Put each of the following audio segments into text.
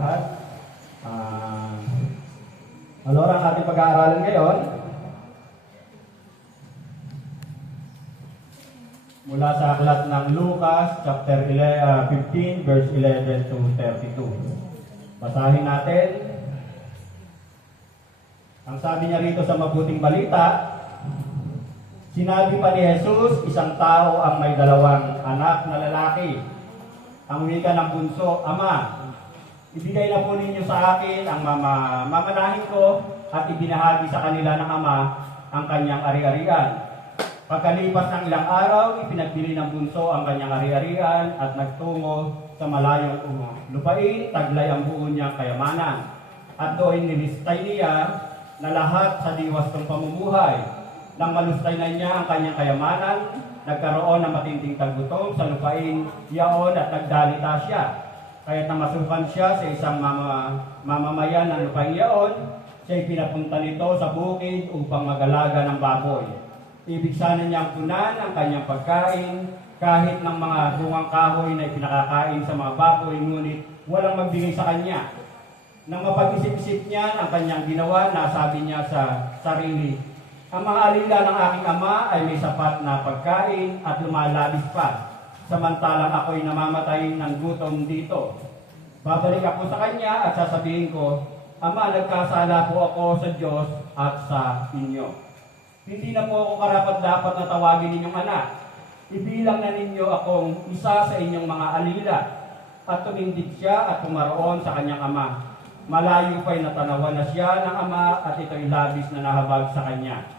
Lahat. Ano ang ating pag-aaralan ngayon? Mula sa aklat ng Lucas, chapter 15, verse 11 to 32. Basahin natin. Ang sabi niya rito sa mabuting balita, sinabi pa ni Jesus, isang tao ang may dalawang anak na lalaki. Ang wika ng bunso, Ama, ibigay na po ninyo sa akin ang mamanahin ko at ibinahagi sa kanila ng ama ang kanyang ari-arian. Pagkalipas ng ilang araw, ipinagbili ng bunso ang kanyang ari-arian at nagtungo sa malayong lupain, taglay ang buo niyang kayamanan. At doon nilistay niya na lahat sa diwas ng pamumuhay. Nang malustay na niya ang kanyang kayamanan, nagkaroon ng matinding taggutom sa lupain yaon at nagdalita siya. Kaya't namasukan siya sa isang mamamayan ng lupain yaon, siya'y pinapunta nito sa bukid upang mag-alaga ng baboy. Ibig sana niyang punan ang kanyang pagkain, kahit ng mga bungang kahoy na pinakakain sa mga baboy, ngunit walang magbigay sa kanya. Nang mapag-isip-isip niya ang kanyang ginawa, nasabi niya sa sarili, ang mga alila ng aking ama ay may sapat na pagkain at lumalabis pa, samantalang ako'y namamatay ng gutom dito. Babalik ako sa kanya at sasabihin ko, Ama, nagkasala po ako sa Diyos at sa inyo. Hindi na po ako karapat-dapat na tawagin ninyong anak. Ibilang na ninyo akong isa sa inyong mga alila. At tumindig siya at pumaroon sa kanyang ama. Malayo pa'y natanawan na siya ng ama at ito'y labis na nahabag sa kanya.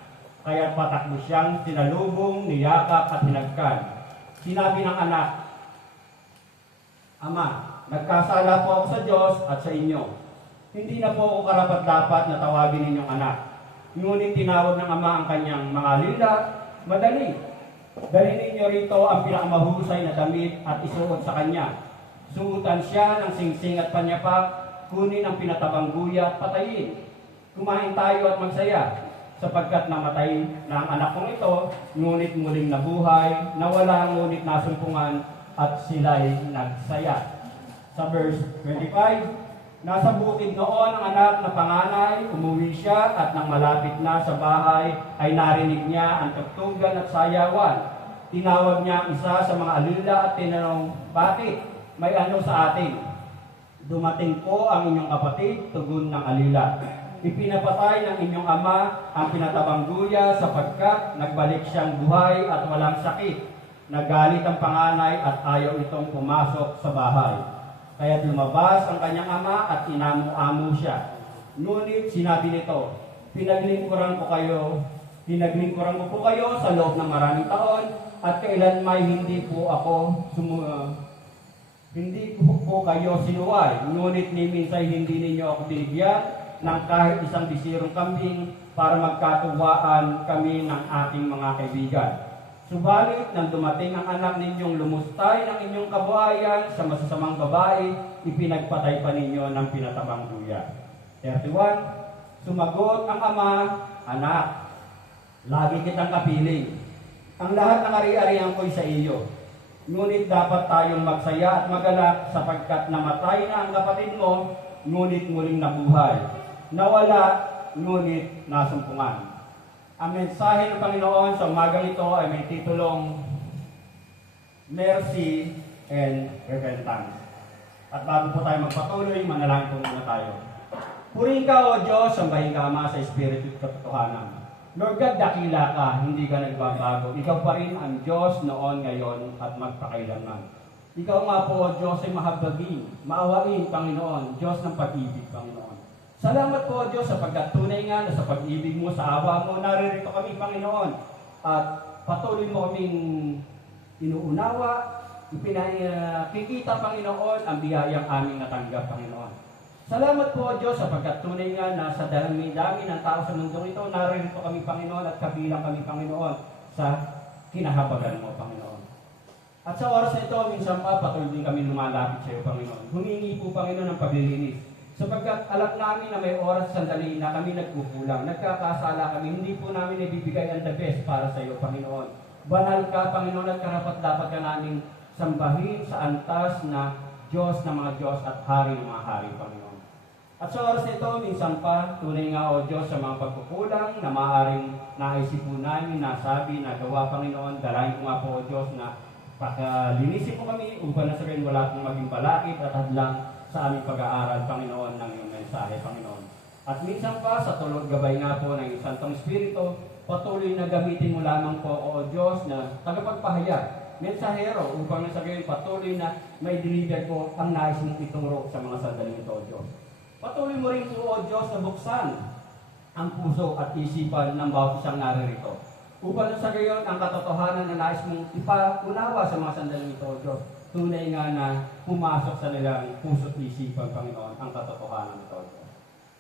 Kaya't patakbo siyang sinalubong, niyakap at hinagkan. Sinabi ng anak, Ama, nagkasala po ako sa Diyos at sa inyo. Hindi na po ako karapat-dapat na tawagin ninyong anak. Ngunit tinawag ng ama ang kanyang mga alila, madali. Dalhin ninyo rito ang pinakamahusay na damit at isuot sa kanya. Suotan siya ng singsing at panyapak, kunin ang pinatabang guya at patayin. Kumain tayo at magsaya, sapagkat namatay na ang anak kong ito, ngunit muling nabuhay, nawala ngunit nasumpungan, at sila'y nagsaya. Sa verse 25, nasa bukid noon ang anak na panganay, umuwi siya at nang malapit na sa bahay ay narinig niya ang tugtugan at sayawan. Tinawag niya ang isa sa mga alila at tinanong, bakit? May ano sa atin? Dumating po ang inyong kapatid, tugon ng alila. Ipinapatay ng inyong ama ang pinatabang guya sapagkat nagbalik siyang buhay at walang sakit. Nagalit ang panganay at ayaw itong pumasok sa bahay. Kaya lumabas ang kanyang ama at inamu-amo siya. Ngunit sinabi nito, pinaglingkuran ko po kayo sa loob ng maraming taon at kailanmay hindi po kayo sinuway. Ngunit ni minsay hindi ninyo ako binigyan ng kahit isang bisirong kambing para magkatuwaan kami ng ating mga kaibigan. Subalit, nang dumating ang anak ninyong lumustay ng inyong kabuhayan sa masasamang babae, ipinagpatay pa ninyo ng pinatabang guya. 31, sumagot ang ama, Anak, lagi kitang kapiling. Ang lahat ng ari-arian ko'y sa iyo. Ngunit dapat tayong magsaya at magalak sapagkat namatay na ang kapatid mo, ngunit muling nabuhay. Nawala, ngunit nasumpungan. Ang mensahe ng Panginoon sa umagang ito ay may titulong Mercy and Repentance. At bago po tayo magpatuloy, manalangin po muna tayo. Purihin ka, O Diyos, sambahin ka, Ama, sa Espiritu at katotohanan. Lord God, dakila ka, hindi ka nagbabago. Ikaw pa rin ang Diyos noon, ngayon, at magpakailanman. Ikaw nga po, O Diyos, ay mahabagin, maawain, Panginoon, Diyos ng pag-ibig, Panginoon. Salamat po, Diyos, sapagkat tunay nga na sa pag-ibig mo, sa awa mo, naririto kami, Panginoon. At patuloy mo kaming inuunawa, ipinakikita, Panginoon, ang biyayang aming natanggap, Panginoon. Salamat po, Diyos, sapagkat tunay nga na sa dami ng tao sa mundo ito, naririto kami, Panginoon, at kabilang kami, Panginoon, sa kinahabagan mo, Panginoon. At sa oras na ito, minsan pa, patuloy din kami lumalapit sa iyo, Panginoon. Humingi po, Panginoon, ng paglilinis. Sapagkat alam namin na may oras sandali na kami nagkukulang, nagkakasala kami, hindi po namin ibibigay ang the best para sa iyo, Panginoon. Banal ka, Panginoon, at karapat dapat ka namin sambahin sa antas na Diyos ng mga Diyos at Hari ng mga Hari, Panginoon. At sa oras nito, minsan pa, tunay nga o Diyos sa mga pagkukulang na maaaring naisip po namin, nasabi, nagawa, Panginoon. Dalayan ko nga po o Diyos na pakalinisin mo kami upang na sabihin wala pong maging balakid at hadlang sa aming pag-aaral, Panginoon, ng iyong mensahe, Panginoon. At minsan pa, sa tulog gabay nga po ng iyong Santong Espiritu, patuloy na gamitin mo lamang po o Diyos na tagapagpahayag, mensahero, upang na sabihin patuloy na may deliver ko ang nais mong ituro sa mga sandaling ito, o Diyos. Patuloy mo rin po, o Diyos, na buksan ang puso at isipan ng bawat isang naririto. Upang sa gayon ang katotohanan na nais mong ipaunawa sa mga sandaling ito, o Diyos, tunay nga na pumasok sa nilang puso at isipan, Panginoon, ang katotohanan ito, o Diyos.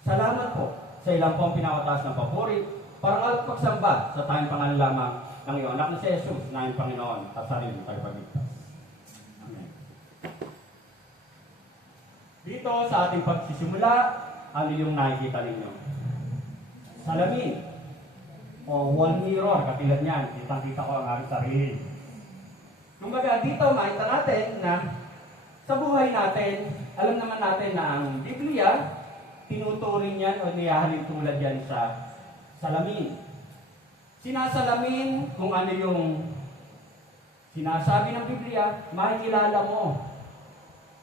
Salamat po sa ilang pong pinawatas ng papuri, parangal at pagsamba sa tayong pangalan lamang ng iyong anak na si Jesus, na iyong Panginoon at sarili tagapagligtas. Amen. Dito sa ating pagsisimula, ano yung nakikita ninyo? Salamin o wall mirror, katulad niyan, kitang-kita ko ang aking sarili. Kumbaga dito makita natin na sa buhay natin, alam naman natin na ang Biblia, tinuturing yan o niyahalin tulad yan sa salamin. Sinasalamin kung ano yung sinasabi ng Biblia, makikilala mo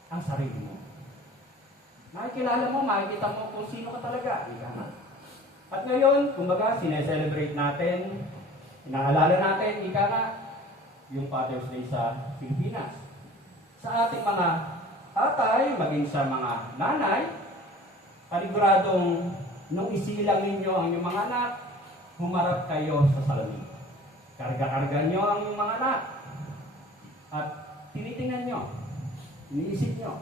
ang sarili mo. Makikilala mo, makikita mo kung sino ka talaga. At ngayon, kumbaga, sineselebrate natin, inaalala natin, ika nga, yung Father's Day sa Pilipinas. Sa ating mga tatay, maging sa mga nanay, paniguradong nung isilang ninyo ang inyong mga anak, humarap kayo sa salamin. Karga-karga nyo ang inyong mga anak. At tinitingnan nyo, iniisip nyo.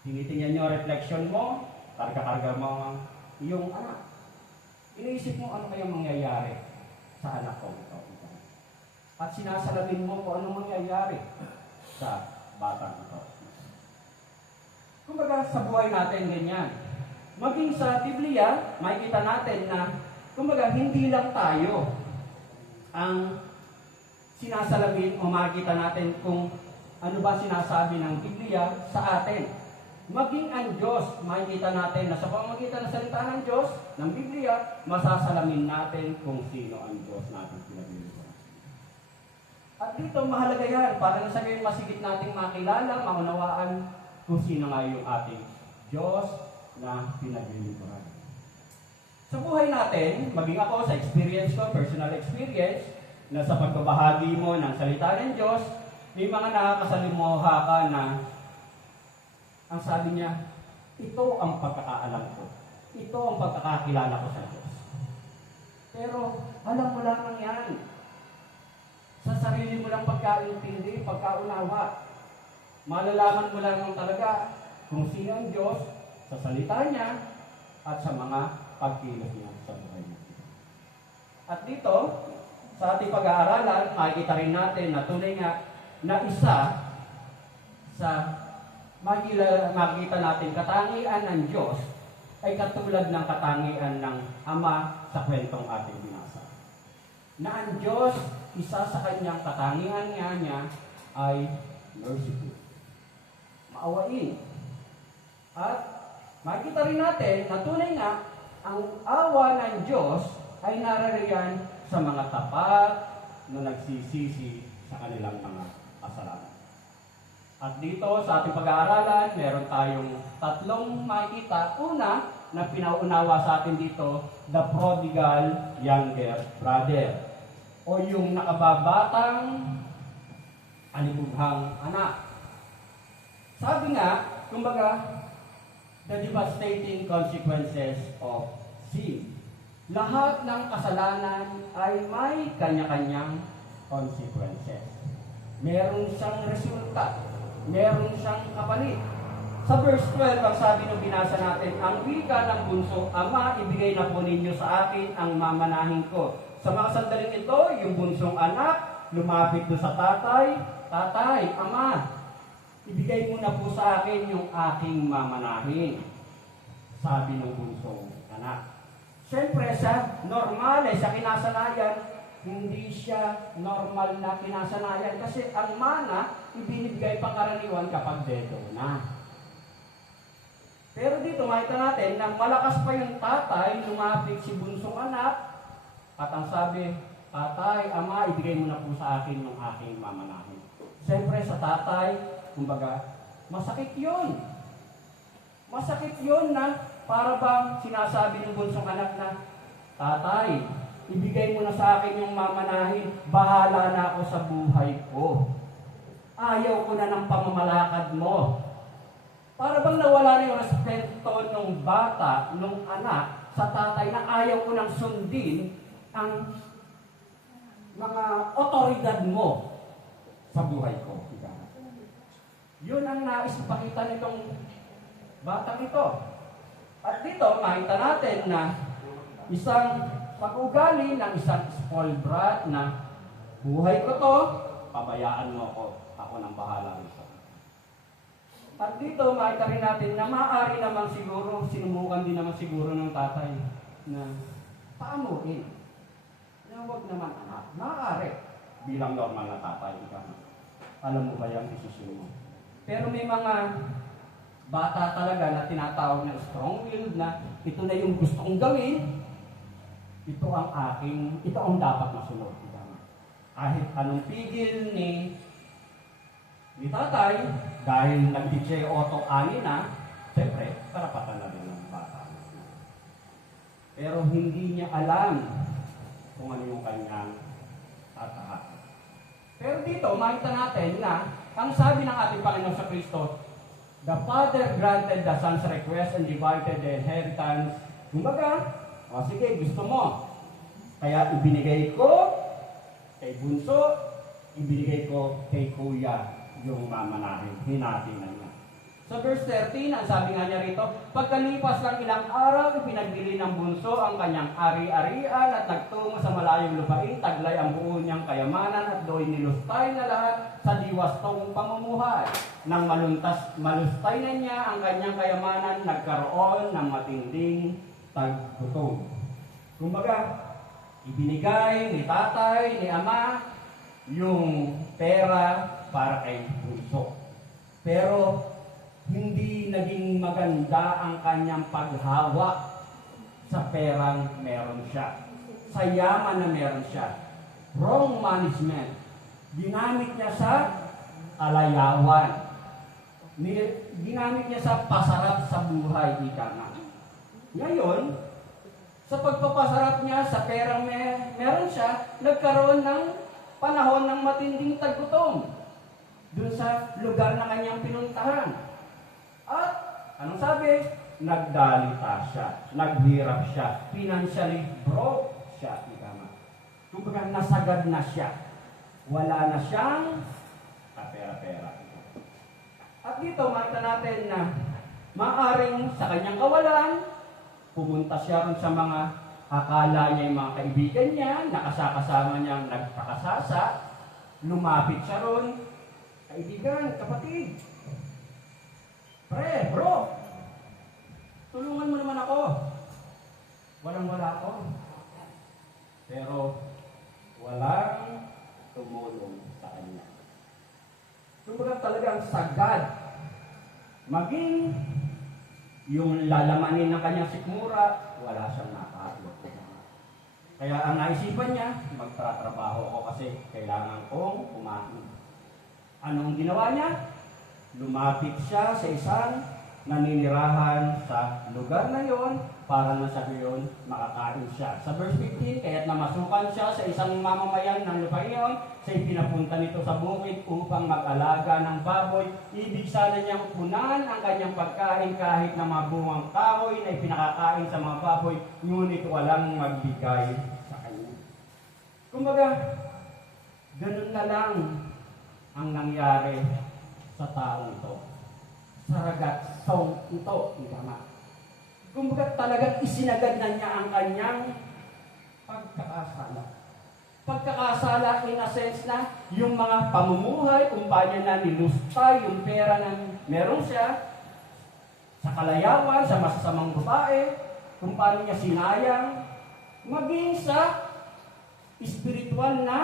Tinitingnan nyo reflection mo, karga-karga mo ang iyong anak. Iniisip mo ano kayang mangyayari sa anak ko ito. At sinasalamin mo kung anong mangyayari sa batang ito. Kumbaga sa buhay natin ganyan. Maging sa Biblia, makikita natin na kumbaga hindi lang tayo ang sinasalamin o makikita natin kung ano ba sinasabi ng Biblia sa atin. Maging ang Diyos, makikita natin na sa pamamagitan ng salita ng Diyos, ng Biblia, masasalamin natin kung sino ang Diyos natin pinaglilingkuran. At dito, mahalaga yan, para na sa ngayon masigit nating makilala, maunawaan kung sino nga yung ating Diyos na pinaglilingkuran. Sa buhay natin, maging ako sa experience ko, personal experience, na sa pagbabahagi mo ng salita ng Diyos, may mga nakakasalimuha ka na ang sabi niya, ito ang pagkakaalam ko. Ito ang pagkakakilala ko sa Diyos. Pero, alam mo lang yan. Sa sarili mo lang pagkaintindi, pagkaunawa. Malalaman mo lang talaga kung sino ang Diyos sa salita niya at sa mga pagkilos niya sa buhay niya. At dito, sa ating pag-aaralan, makikita rin natin na tunay nga na isa sa makikita natin katangian ng Diyos ay katulad ng katangian ng Ama sa kwentong ating binasa. Na ang Diyos, isa sa kanyang katangian niya ay merciful. Maawain. At makikita rin natin na tunay nga ang awa ng Diyos ay naririyan sa mga tapat na nagsisisi sa kanilang mga kasalanan. At dito sa ating pag-aaralan, meron tayong tatlong makikita. Una, na pinaunawa sa atin dito, the prodigal younger brother. O yung nakababatang alibughang anak. Sabi nga, kumbaga, the devastating consequences of sin. Lahat ng kasalanan ay may kanya-kanyang consequences. Meron siyang resulta. Meron siyang kapalit. Sa verse 12, ang sabi nung binasa natin, ang wika ng bunso, Ama, ibigay na po ninyo sa akin ang mamanahin ko. Sa mga sandaling ito, yung bunsong anak, lumapit doon sa tatay, Tatay, Ama, ibigay mo na po sa akin yung aking mamanahin. Sabi ng bunsong anak. Siyempre, sa normal, sa kinasanayan, hindi siya normal na kinasanayan kasi ang mana, ibinibigay pangkaraniwan kapag dedo na. Pero dito makita natin na malakas pa yung tatay, lumapit si bunsong anak, at ang sabi, tatay, ama, ibigay mo na po sa akin yung aking mamanahin. Siyempre sa tatay, kumbaga, masakit yun. Masakit yun na para bang sinasabi ng bunsong anak na, tatay, ibigay mo na sa akin yung mamanahin, bahala na ako sa buhay ko. Ayaw ko na ng pamamalakad mo. Para bang nawala na yung respeto ng bata, ng anak, sa tatay na ayaw ko nang sundin ang mga otoridad mo sa buhay ko. Yun ang nais ipakita nitong batang ito. At dito, makita natin na isang pag-ugali ng isang spoiled brat na buhay ko to, pabayaan mo ako nang bahala nito. At dito, makita rin natin na maaari naman siguro, sinumukan din naman siguro ng tatay na paamuin. Na huwag naman anak, maaari bilang normal na tatay. Alam mo ba yung desisyon mo? Pero may mga bata talaga na tinatawag na strong-willed na ito na yung gusto kong gawin, ito ang dapat masunod. Kahit anong pigil ni tatay, dahil nag-DJ auto ani na, siyempre, karapatan na rin ng bata. Pero hindi niya alam kung ano yung kanyang tatahakin. Pero dito, makita natin na ang sabi ng ating Panginoon sa Kristo, the Father granted the Son's request and divided the inheritance. Kumbaga, sige, gusto mo. Kaya ibinigay ko kay bunso, ibinigay ko kay kuya yung mamanahin. Hinati na niya. Sa verse 13, ang sabi nga niya rito, pagkalipas ng ilang araw, ipinagbili ng bunso ang kanyang ari-arian at nagtungo sa malayong lupain, taglay ang buo niyang kayamanan at do'y nilustay na lahat sa diwastong pamumuhay. Nang malustay na niya ang kanyang kayamanan, nagkaroon ng matinding taggutom. Kumbaga, ibinigay ni tatay, ni ama, yung pera para kay bunso. Pero, hindi naging maganda ang kanyang paghawak sa perang meron siya. Sa yaman na meron siya. Wrong management. Ginamit niya sa alayawan. Ginamit niya sa pasarap sa buhay, ika nga. Ngayon, sa pagpapasarap niya sa perang meron siya, nagkaroon ng panahon ng matinding taggutom dun sa lugar na kanyang pinuntahan. At, anong sabi? Nagdalita siya, naghirap siya, financially broke siya, ikama. Kumbaga, nasagad na siya. Wala na siyang kapera-pera. At dito, makita natin na maaring sa kanyang kawalan, pumunta siya rin sa mga akala niya yung mga kaibigan niya, nakasakasama niyang nagpakasasa, lumapit siya ron, kaibigan, kapatid, pre, bro, tulungan mo naman ako. Walang-wala ako. Pero, walang tumulong sa kanya. Kumbaga talagang sagad. Maging yung lalamanin ng kanyang sikmura, wala siyang nakahalo. Kaya ang naisipan niya, magtatrabaho ako kasi kailangan kong kumain. Anong ginawa niya? Lumapit siya sa isang naninirahan sa lugar na yon para na sa gayon makakain siya. Sa verse 15, kaya't namasukan siya sa isang mamamayan ng lupa iyon, siya'y pinapunta nito sa bukid upang mag-alaga ng baboy. Ibig sana niyang punan ang kanyang pagkain kahit na mabungang kahoy na ipinakakain sa mga baboy, ngunit walang magbigay sa kanya. Kumbaga, ganun na lang ang nangyari sa taong ito. Saragat song ito, ikama. Kumbaga talagang isinagad na niya ang kanyang pagkakasala. Pagkakasala in a sense na yung mga pamumuhay, kung paano na nilustay yung pera na meron siya, sa kalayawan, sa masasamang babae, kung paano niya sinayang, maging sa espiritu espiritual na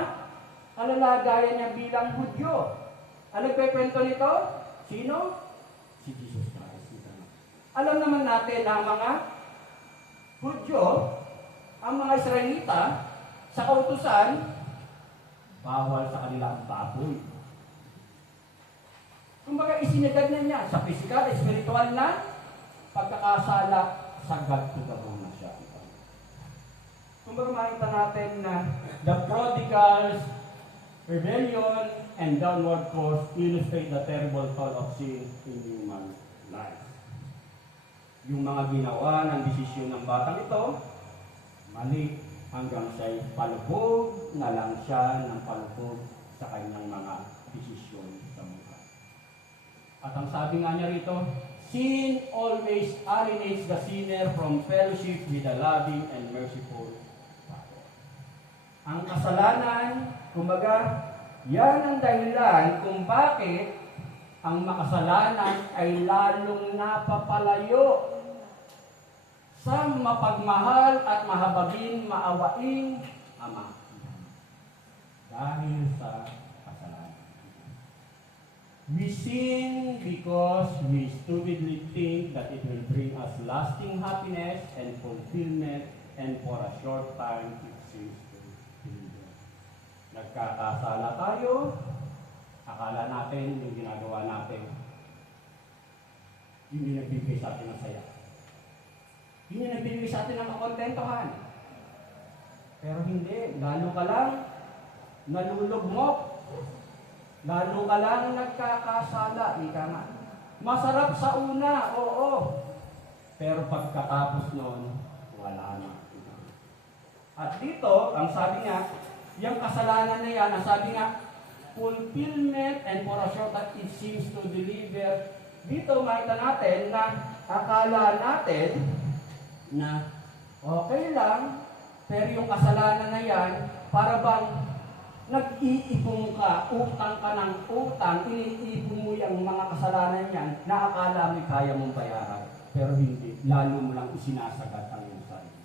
kalalagayan niya bilang Hudyo. Ang nagpekwento nito? Sino? Si Jesus Christ. Alam naman natin na ang mga Hudyo, ang mga Israelita, sa kautusan, bawal sa kanila ang baboy. Kumbaga isinagad na niya sa physical, espiritual na pagkakasala, sagad to the bone na siya. Kumbaga makita natin na the prodigal's rebellion and downward course illustrate the terrible toll of sin in human life. Yung mga ginawa ng desisyon ng batang ito, mali hanggang siya'y palubog na lang siya ng palubog sa kanyang mga desisyon sa buhay. At ang sabi nga niya rito, sin always alienates the sinner from fellowship with the loving and merciful Father. Ang kasalanan, kumbaga, yan ang dahilan kung bakit ang makasalanan ay lalong napapalayo sa mapagmahal at mahabagin, maawaing Ama. Dahil sa kasalanan. We sin because we stupidly think that it will bring us lasting happiness and fulfillment, and for a short time it seems to be. Nagkakasala tayo, akala natin yung ginagawa natin, hindi nagbibigay sa atin ng saya. Hindi nagbibigay sa atin ng kakontentohan. Pero hindi, lalo ka lang nalulugmok. Lalo ka lang nagkakasala, ika nga. Masarap sa una, oo. Pero pagkatapos noon, wala na. At dito, ang sabi nga, yung kasalanan na yan, ang sabi nga, fulfillment and for a short time it seems to deliver. Dito, makita natin na akala natin na okay lang, pero yung kasalanan na yan, para bang nag-iipong ka, utang ka ng utang, iniipong mo yung mga kasalanan yan, na akala mo kaya mong bayaran. Pero hindi, lalo mo lang isinasagad ang iyong sarili.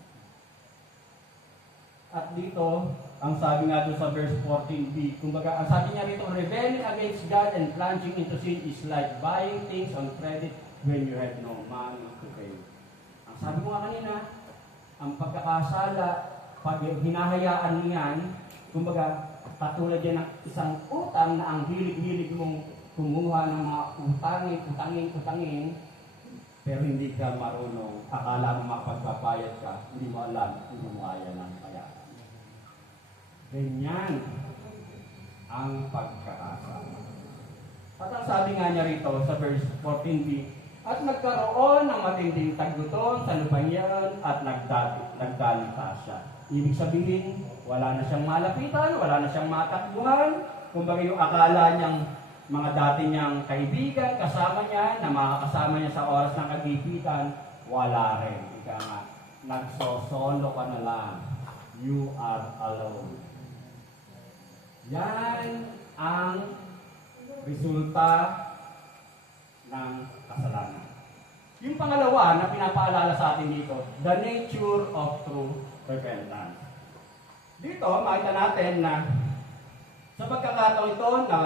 At dito, ang sabi nga doon sa verse 14b, kumbaga, ang sabi niya rito, rebelling against God and plunging into sin is like buying things on credit when you have no money to pay. Ang sabi ko nga kanina, ang pagkakasala, pag hinahayaan mo yan, kumbaga, katulad yan ng isang utang na ang hilig-hilig mong kumuha ng mga utangin, pero hindi ka marunong, akala mo makapagpabayad ka, hindi mo alam, hindi mo kaya ng bayaran. Ganyan ang pagkakasala. At ang sabi nga niya rito sa verse 14b, at nagkaroon ng matinding taggutom sa lupa niyan at nagdalita siya. Ibig sabihin, wala na siyang malapitan, wala na siyang matakbuhan. Kumbaga yung akala niyang mga dati niyang kaibigan, kasama niya, na makakasama niya sa oras ng kagipitan, wala rin. Ika nga, nagsosolo ka na lang. You are alone. Yan ang resulta ng kasalanan. Yung pangalawa na pinapaalala sa atin dito, the nature of true repentance. Dito, makita natin na sa pagkakataon ito na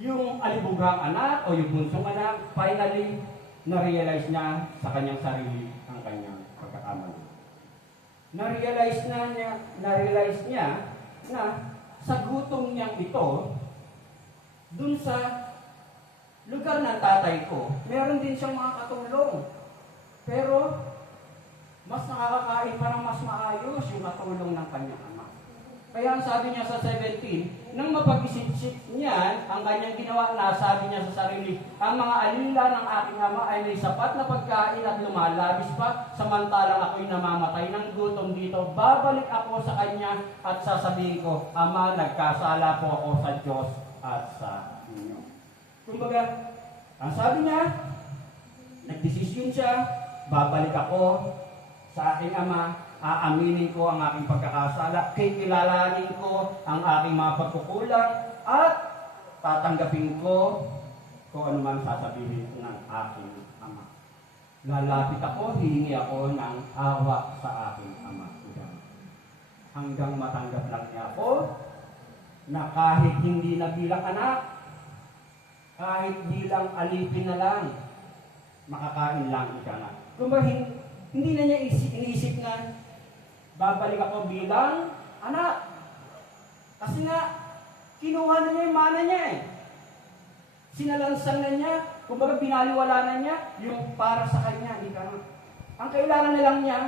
yung alibughang anak o yung bunsong anak, finally, na-realize niya sa kanyang sarili ang kanyang pagkakamali. Na-realize niya na sa gutom niyang ito, dun sa lugar ng tatay ko, meron din siyang mga katulong. Pero, mas nakakakain, parang mas maayos yung katulong ng kanyang ama. Kaya ang sabi niya sa 17, nang mapag-isip niya, ang kanyang ginawa na, sabi niya sa sarili, ang mga alila ng aking ama ay may sapat na pagkain at lumalabis pa, samantalang ako'y namamatay ng gutom dito. Babalik ako sa kanya at sasabihin ko, Ama, nagkasala po ako sa Diyos at sa inyo. Kumbaga, ang sabi niya, nagdesisyon siya, babalik ako sa aking ama, aaminin ko ang aking pagkakasala, kikilalanin ko ang aking mga pagkukulang, at tatanggapin ko kung ano man sasabihin ng aking ama. Lalapit ako, hihingi ako ng awa sa aking ama. hanggang matanggap lang niya ako na kahit hindi na bilang anak, kahit bilang alipin na lang, makakain lang ika nga. Kumbaga, hindi na niya iniisip na babalik ako bilang anak. Kasi nga, kinuha na niya yung mana niya eh. Sinalansang na niya, kumbaga binaliwala na niya yung para sa kanya. Ika nga. Ang kailangan na lang niya,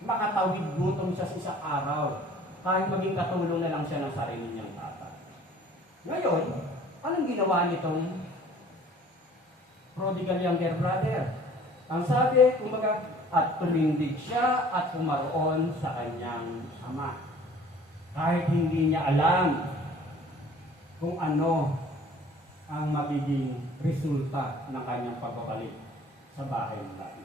makatawid gutom siya sa isang araw. Kahit maging katulong na lang siya ng sarili niyang tatay. Ngayon, anong ginawa nitong prodigal younger brother? Ang sabi, kumbaga, at tumindig siya at pumaroon sa kanyang ama. Kahit hindi niya alam kung ano ang magiging resulta ng kanyang pagbabalik sa bahay ng dati.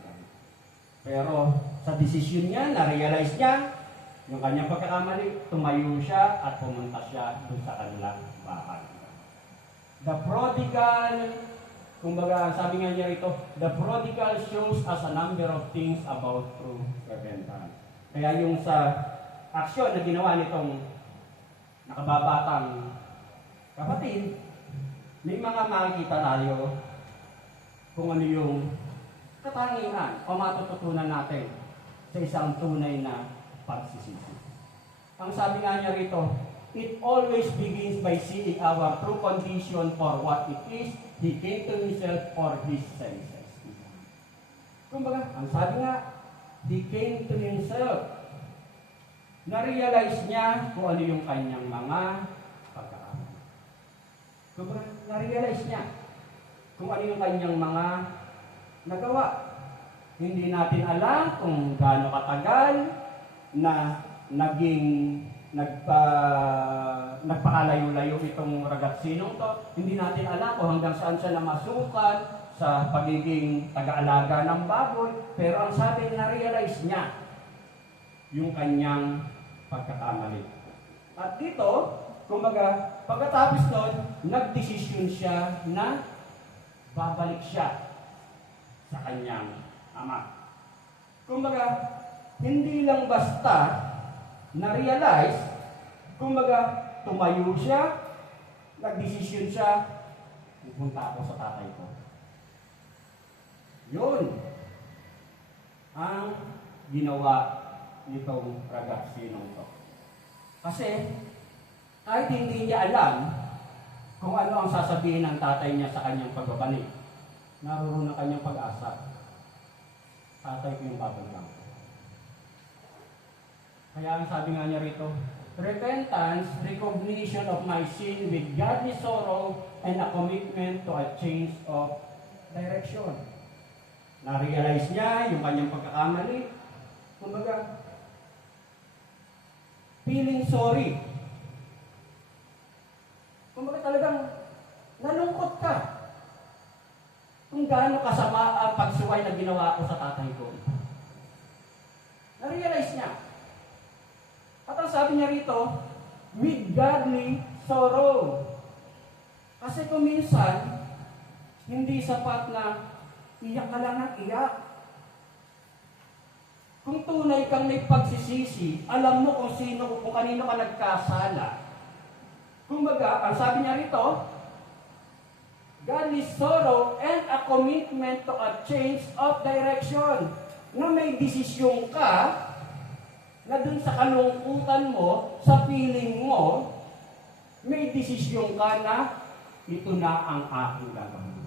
Pero sa desisyon niya, na-realize niya yung kanyang pagkakamali, tumayo siya at pumunta siya doon sa kanilang bahay. The prodigal, kumbaga sabi nga niya rito, the prodigal shows us a number of things about true repentance. Kaya yung sa aksyon na ginawa nitong nakababatang kapatid, may mga makikita tayo kung ano yung katangian o matututunan natin sa isang tunay na pagsisisi. Ang sabi nga niya rito, it always begins by seeing our true condition for what it is. He came to himself for his senses. Kumbaga, ang sabi nga, he came to himself. Na-realize niya kung ano yung kanyang mga pagkakamali. Kumbaga, na-realize niya kung ano yung kanyang mga nagawa. Hindi natin alam kung gaano katagal na nagpakalayo-layo itong ragatsinong to. Hindi natin alam kung hanggang saan siya namasukan sa pagiging taga-alaga ng baboy. Pero ang sabi, na-realize niya yung kanyang pagkakamali. At dito, kumbaga, pagkatapos nun, nagdesisyon siya na babalik siya sa kanyang ama. Kumbaga, hindi lang basta na-realize, kumbaga, tumayo siya, nagdesisyon siya, pupunta ako sa tatay ko. Yun ang ginawa nitong ragatsinong to. Kasi, kahit hindi niya alam kung ano ang sasabihin ng tatay niya sa kanyang pagbabalik, naroon ang kanyang pag-asa. Tatay ko yung babalikan. Kaya ang sabi nga niya rito, repentance, recognition of my sin with godly sorrow and a commitment to a change of direction. Na-realize niya yung kanyang pagkakamali. Kumbaga, feeling sorry. Kumbaga talagang nalungkot ka kung gaano kasama ang pagsuway na ginawa ko sa tatay ko. Na-realize niya. At ang sabi niya rito, with godly sorrow. Kasi kung minsan, hindi sapat na iyak ka lang ng iyak. Kung tunay kang may pagsisisi, alam mo kung kanino ka nagkasala. Kumbaga, ang sabi niya rito, godly sorrow and a commitment to a change of direction. Na may desisyon ka na dun sa kalungkutan mo, sa feeling mo, may desisyon ka na ito na ang aking gagawin.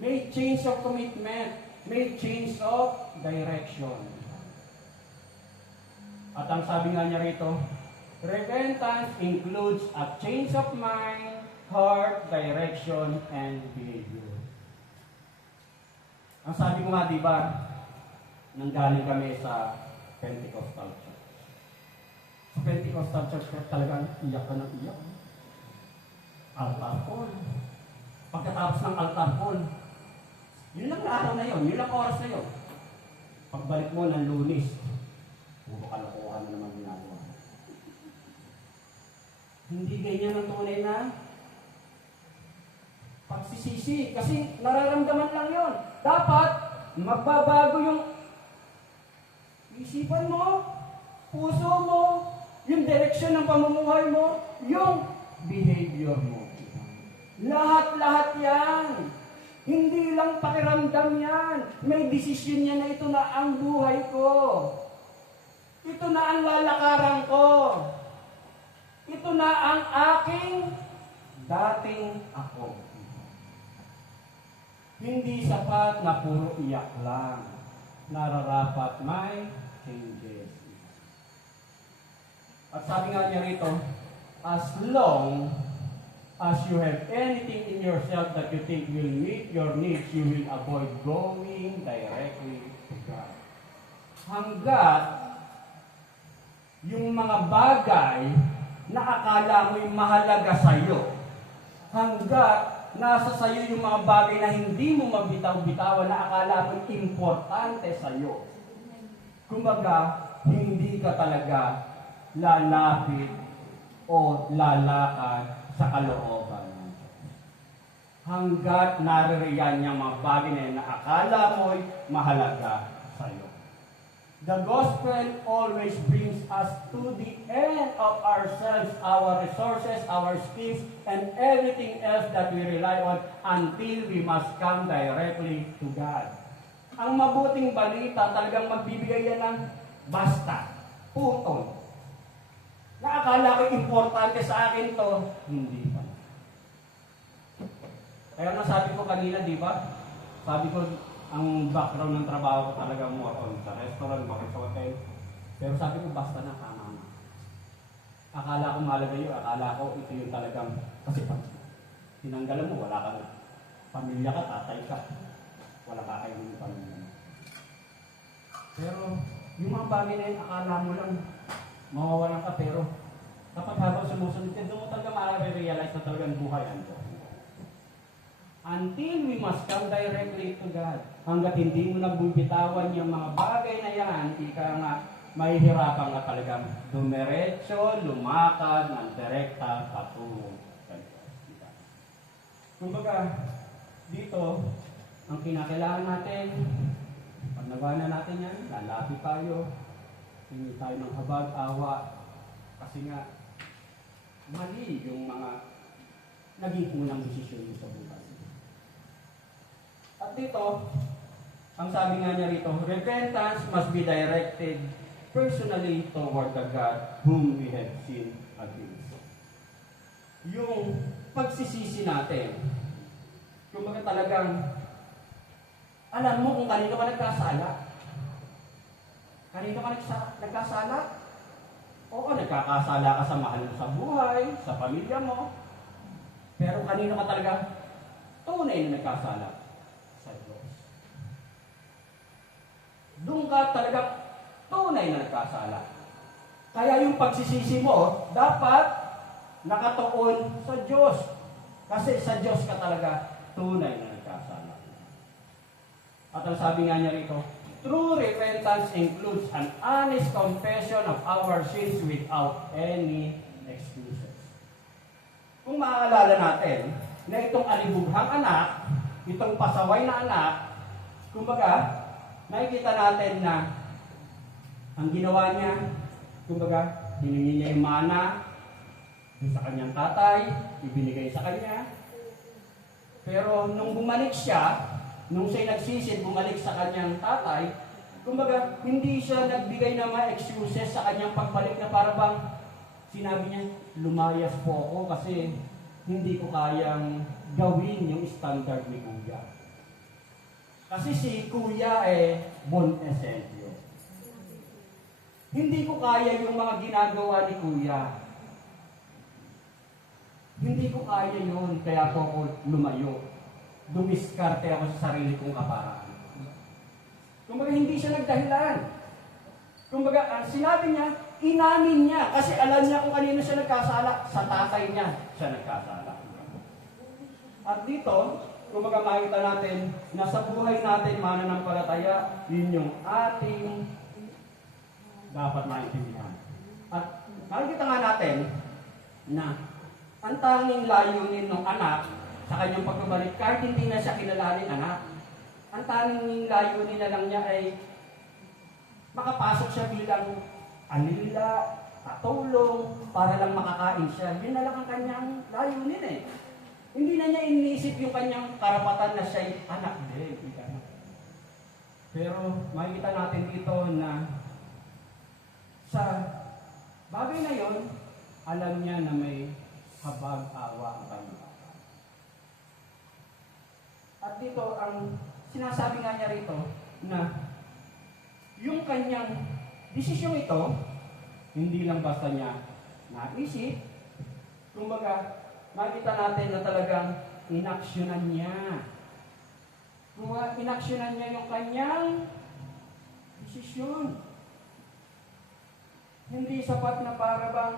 May change of commitment, may change of direction. At ang sabi nga niya rito, repentance includes a change of mind, heart, direction, and behavior. Ang sabi ko nga, di ba, nanggaling kami sa Pentecostal Church. Sa Pentecostal Church, talagang iyak ka ng iyak. Altar call. Pagkatapos ng altar call, yun lang na araw na yun, yun lang oras na yun. Pagbalik mo ng Lunes, puro kalokohan na naman ginagawa. Hindi ganyan ang tunay na pagsisisi. Kasi nararamdaman lang yun. Dapat magbabago yung isipan mo. puso mo, yung direksyon ng pamumuhay mo, yung behavior mo. Lahat-lahat yan. Hindi lang pakiramdam yan. May desisyon yan na ito na ang buhay ko. Ito na ang lalakaran ko. Ito na ang aking dating ako. Hindi sapat na puro iyak lang. Nararapat may changes. At sabi nga niya rito, as long as you have anything in yourself that you think will meet your needs, you will avoid going directly to God. Hanggat yung mga bagay na akala mo'y mahalaga sa iyo, hanggat nasa sa iyo yung mga bagay na hindi mo mabitaw-bitawan na akala mo'y importante sa iyo, kumbaga, hindi ka talaga lalapit o lalakad sa kalooban ng Diyos. Hanggat naririyan niyang mga bagay na akala mo'y mahalaga sa iyo. The gospel always brings us to the end of ourselves, our resources, our skills, and everything else that we rely on until we must come directly to God. Ang mabuting balita talagang magbibigay yan ng basta, putol. Na akala ko importante sa akin to, hindi pa. Kaya nasabi ko kanina, di ba? Sabi ko, ang background ng trabaho ko talaga more on sa restaurant, sa hotel. Pero sabi ko, basta na, tama na. Akala ko mahalaga yun, akala ko ito yung talagang, kasi pag tinanggalan mo, wala ka na. Pamilya ka, tatay ka. Wala ka kayo ng pamilya mo. Pero, yung mga bagay na yun, akala mo lang, mawawalan ka, pero kapag habang sumusunod ka, doon mo talaga ma-realize na talagang buhay ang Diyos. Until we must come directly to God. Hanggat hindi mo nagbubitawan yung mga bagay na yan, ika nga, mahihirapan ka talagang dumiretso, lumakad, ng direkta, patungo. Kumbaga, dito, ang kinakailangan natin, pag nagawa na natin yan, lalapit tayo, hindi tayo ng habag, awa, kasi nga, mali yung mga naging unang desisyon mo sa buhay. At dito, ang sabi nga niya rito, repentance must be directed personally toward the God whom we have sinned against. Yung pagsisisi natin, kumbaga talagang, alam mo kung kanino ka nagkasala? Kanino ka nagkasala? Oo, nagkakasala ka sa mahal mo sa buhay, sa pamilya mo. Pero kanino ka talaga tunay na nagkasala? Sa Diyos. Doon ka talaga tunay na nagkasala. Kaya yung pagsisisi mo, dapat nakatuon sa Diyos. Kasi sa Diyos ka talaga tunay na nagkasala. At ang sabi nga niya rito, true repentance includes an honest confession of our sins without any excuses. Kung maaalala natin na itong alibughang anak, itong pasaway na anak, kumbaga, nakikita natin na ang ginawa niya, kumbaga, hiningi niya yung mana sa kanyang tatay, ibinigay sa kanya. Pero nung bumalik siya, nung siya'y nagsisid, bumalik sa kanyang tatay, kumbaga, hindi siya nagbigay ng mga excuses sa kanyang pagbalik na para bang sinabi niya, lumayas po ako kasi hindi ko kayang gawin yung standard ni Kuya. Kasi si Kuya bon esempio. Hindi ko kaya yung mga ginagawa ni Kuya. Hindi ko kaya yun, kaya ako lumayo. Dumiskarte ako sa sarili kong kaparaan. Kumbaga, hindi siya nagdahilan. Kumbaga, sinabi niya, inamin niya, kasi alam niya kung kanino siya nagkasala. Sa tatay niya, siya nagkasala. At dito, kumbaga makita natin, na sa buhay natin, mananampalataya, yun yung ating dapat maintindihan. At makikita nga natin, na ang tanging layunin ng anak, sa kanyang pagbabalik, kahit hindi na siya kilalaning anak, ang tanging layunin na lang niya ay makapasok siya bilang alila, katulong, para lang makakain siya. Yun na lang ang kanyang layunin eh. Hindi na niya iniisip yung kanyang karapatan na siya'y anak din. Pero makikita natin dito na sa bagay na yon, alam niya na may habag-awa ang kanyang papa. At dito, ang sinasabi nga niya rito na yung kanyang desisyong ito, hindi lang basta niya naisip, kumbaga, makita natin na talagang inaksyonan niya. Kumbaga, inaksyonan niya yung kanyang desisyon. Hindi sapat na para bang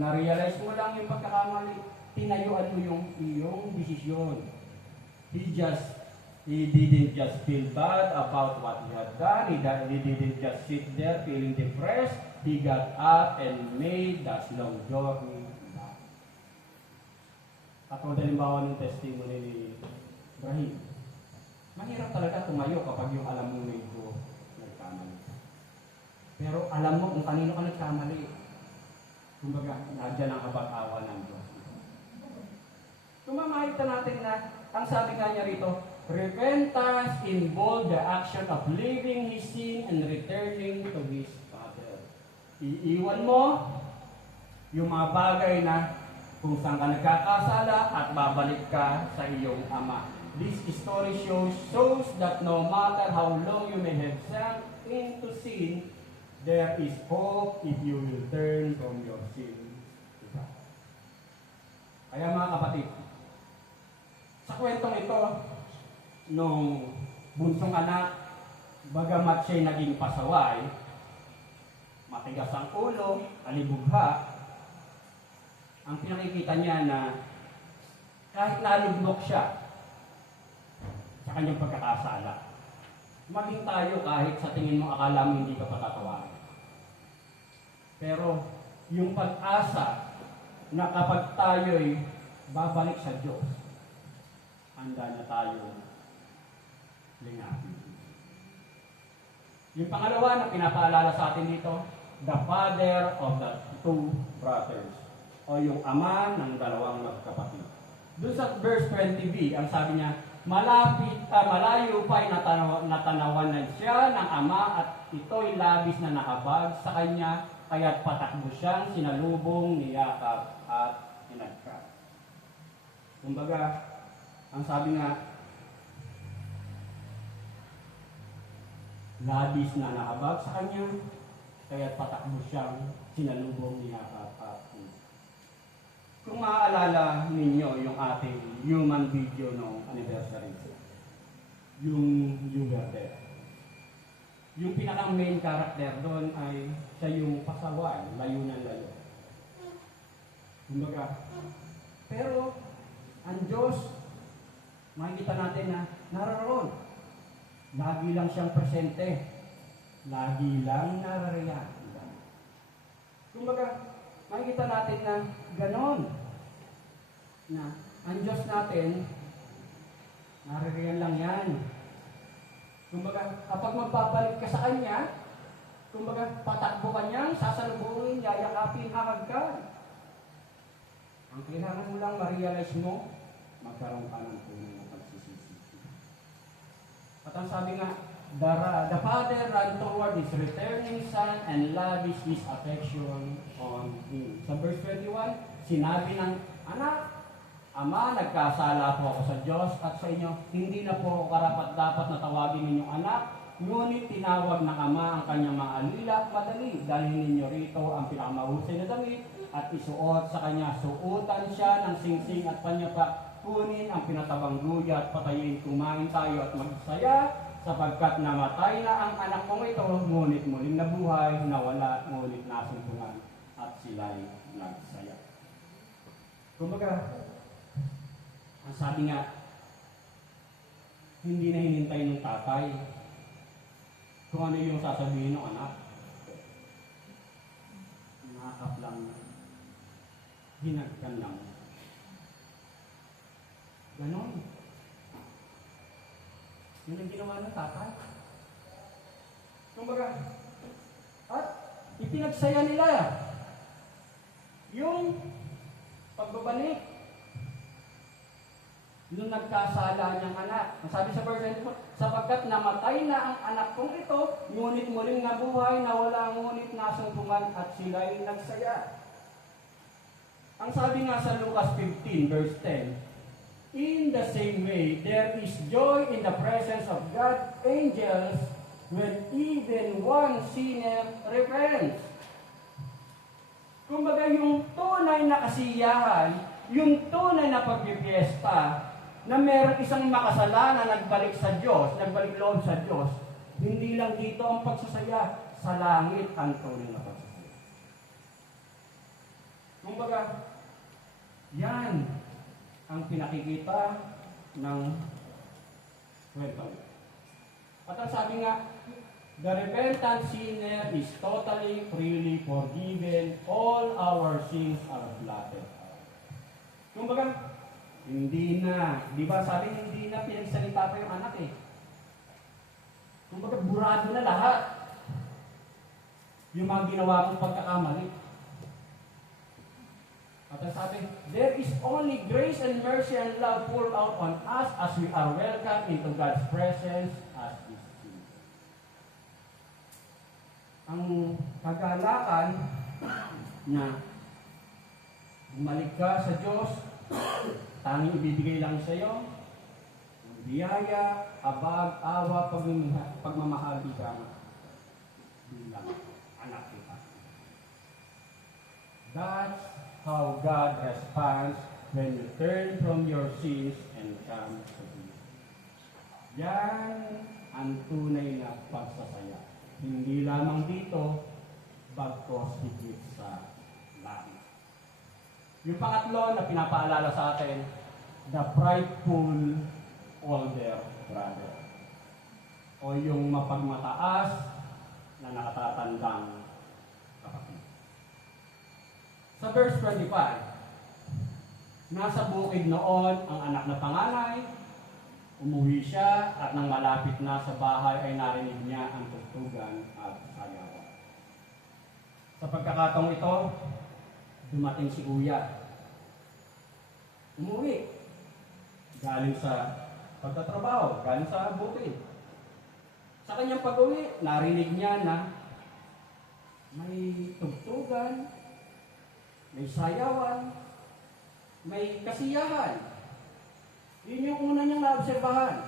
na-realize mo lang yung pagkakamali, tinayuan mo yung iyong desisyon. He didn't just feel bad about what he had done. He didn't just sit there feeling depressed. He got up and made that long journey back. At halimbawa ng testimony ni Ibrahim. Mahirap talaga tumayo kapag yung alam mo medyo nagkamali. Pero alam mo kung kanino ka nagkamali. Kumbaga, nadyan ang habag-awa ng Diyos. Makita natin na, ang sabi nga niya rito, repentance involved the action of leaving his sin and returning to his Father. Iiwan mo yung mga bagay na kung saan ka nagkakasala at babalik ka sa iyong ama. This story shows that no matter how long you may have sunk into sin, there is hope if you will turn from your sin to God. Kaya mga kapatid, sa kwentong ito, nung bunsong anak, bagamat siya'y naging pasaway, matigas ang ulo, alibugha, ang pinakikita niya na kahit nalugmok siya sa kanyang pagkakasala, maging tayo kahit sa tingin mo akala mo hindi ka patatawarin. Pero yung pag-asa na kapag tayo'y babalik sa Diyos, handa na tayo lingapin. Yung pangalawa na pinapaalala sa atin dito, the father of the two brothers, o yung ama ng dalawang magkapatid. Doon sa verse 20b, ang sabi niya, malayo pa'y natanawanan siya ng ama at ito'y labis na nakabag sa kanya, kaya't patakbo siyang sinalubong, niyakap at hinagka. Kumbaga, ang sabi nga, labis na nakabag sa kanya, kaya't patakbo siyang sinalubong, niyakap at hinagka. Kung maaalala ninyo yung ating human video ng anniversary, yung Hubert, yung pinakang main character doon ay siya yung pasaway, layo ng layo. Kumbaga, pero ang Diyos, makikita natin na naroon. Lagi lang siyang presente. Lagi lang narariyan. Kumbaga, makikita natin na ganon. Na ang Diyos natin, naririyan lang yan. Kumbaga, kapag magbabalik ka sa Kanya, kumbaga, patakbo ka niyang, sasalubungin, yayakapin, hahagkan. Ang kailangan mo lang ma-realize mo, magkaroon ka ng tunay na pagsisisi. At ang sabi nga, the father ran toward his returning son and lavished his affection on him. Sa verse 21, sinabi ng anak, Ama, nagkasala po ako sa Diyos at sa inyo, hindi na po ako karapat-dapat na tawagin ninyong anak, ngunit tinawag ng Ama ang kanyang mga alila at madali. Dalhin ninyo rito ang pinakamahusay na damit at isuot sa kanya. Suotan siya ng singsing at panyapa. Kunin ang pinatabang luya at patayin, kumain tayo at magsaya, sapagkat namatay na ang anak kong ito, ngunit muling nabuhay, nawala, ngunit nasuntungan, at sila'y nagsaya. Kumbaga, ang sabi nga, hindi na hinintay ng tatay kung ano yung sasabihin ng anak. Nakakap lang, hinagkan lang. Ganon. Yun ang ginawa ng tatay. Kumbaga, at ipinagsaya nila yung pagbabalik nung nagkasala niyang anak. Ang sabi sa verse 24, sapagkat namatay na ang anak kong ito, ngunit muling nabuhay na wala ngunit nasumpungan at sila'y nagsaya. Ang sabi nga sa Lucas 15 verse 10, in the same way, there is joy in the presence of God's angels when even one sinner repents. Kumbaga yung tunay na kasiyahan, yung tunay na pagpipiesta, na meron isang makasalanan nagbalik sa Diyos, nagbalik loob sa Diyos, hindi lang dito ang pagsasaya, sa langit ang tunay na pagsasaya. Kumbaga, yan ang pinakikita ng welcome. At ang sabi nga, the repentant sinner is totally, freely forgiven. All our sins are blotted out. Kumbaga, hindi na. Di ba sabi hindi na pinagsalita pa yung anak eh. Kumbaga, burado na lahat. Yung mga ginawa mong pagkakamali. At ang sabi, there is only grace and mercy and love poured out on us as we are welcomed into God's presence as His children. Ang kagalakan na bumalik ka sa Diyos, tanging ibibigay lang sa iyo ang biyaya, abag, awa, pagmamahal bilang anak kita. That's how God responds when you turn from your sins and come to Him. Yan ang tunay na pagsasaya. Hindi lamang dito, bagkos higit sa langit. Yung pangatlo na pinapaalala sa atin, the prideful older brother. O yung mapagmataas na nakatatandang kapatid. Sa verse 25, nasa bukid noon ang anak na panganay, umuwi siya at nang malapit na sa bahay ay narinig niya ang tugtugan at sayawan. Sa pagkakataong ito, dumating si kuya. Umuwi. Galing sa pagtatrabaho, galing sa bukid. Sa kanyang pag-uwi, narinig niya na may tugtugan, may sayawan, may kasiyahan. Yun yung una niyang naobserbahan.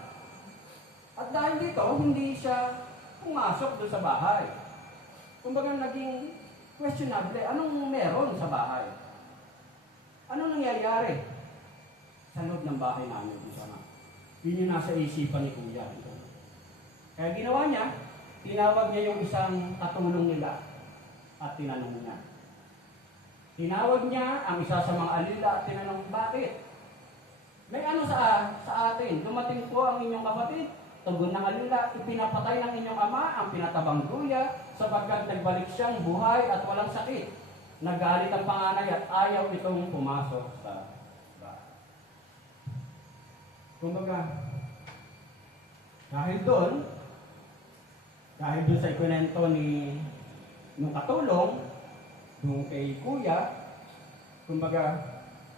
At dahil dito, hindi siya pumasok doon sa bahay. Kumbaga naging questionable, anong meron sa bahay? Anong nangyayari sa loob ng bahay namin doon sa mga? Yun yung nasa isipan ni Kuya. Kaya ginawa niya, tinawag niya yung isang katulong nila at tinanong niya. Tinawag niya ang isa sa mga alila at tinanong, bakit? May ano sa atin? Dumating po ang inyong kapatid, tugon ng alila, ipinapatay ng inyong ama ang pinatabang kuya sapagkat nagbalik siyang buhay at walang sakit. Nagalit ang panganay at ayaw itong pumasok sa bahay. Kumbaga, dahil doon sa ikwento ni nung katulong, nung kay kuya, kumbaga,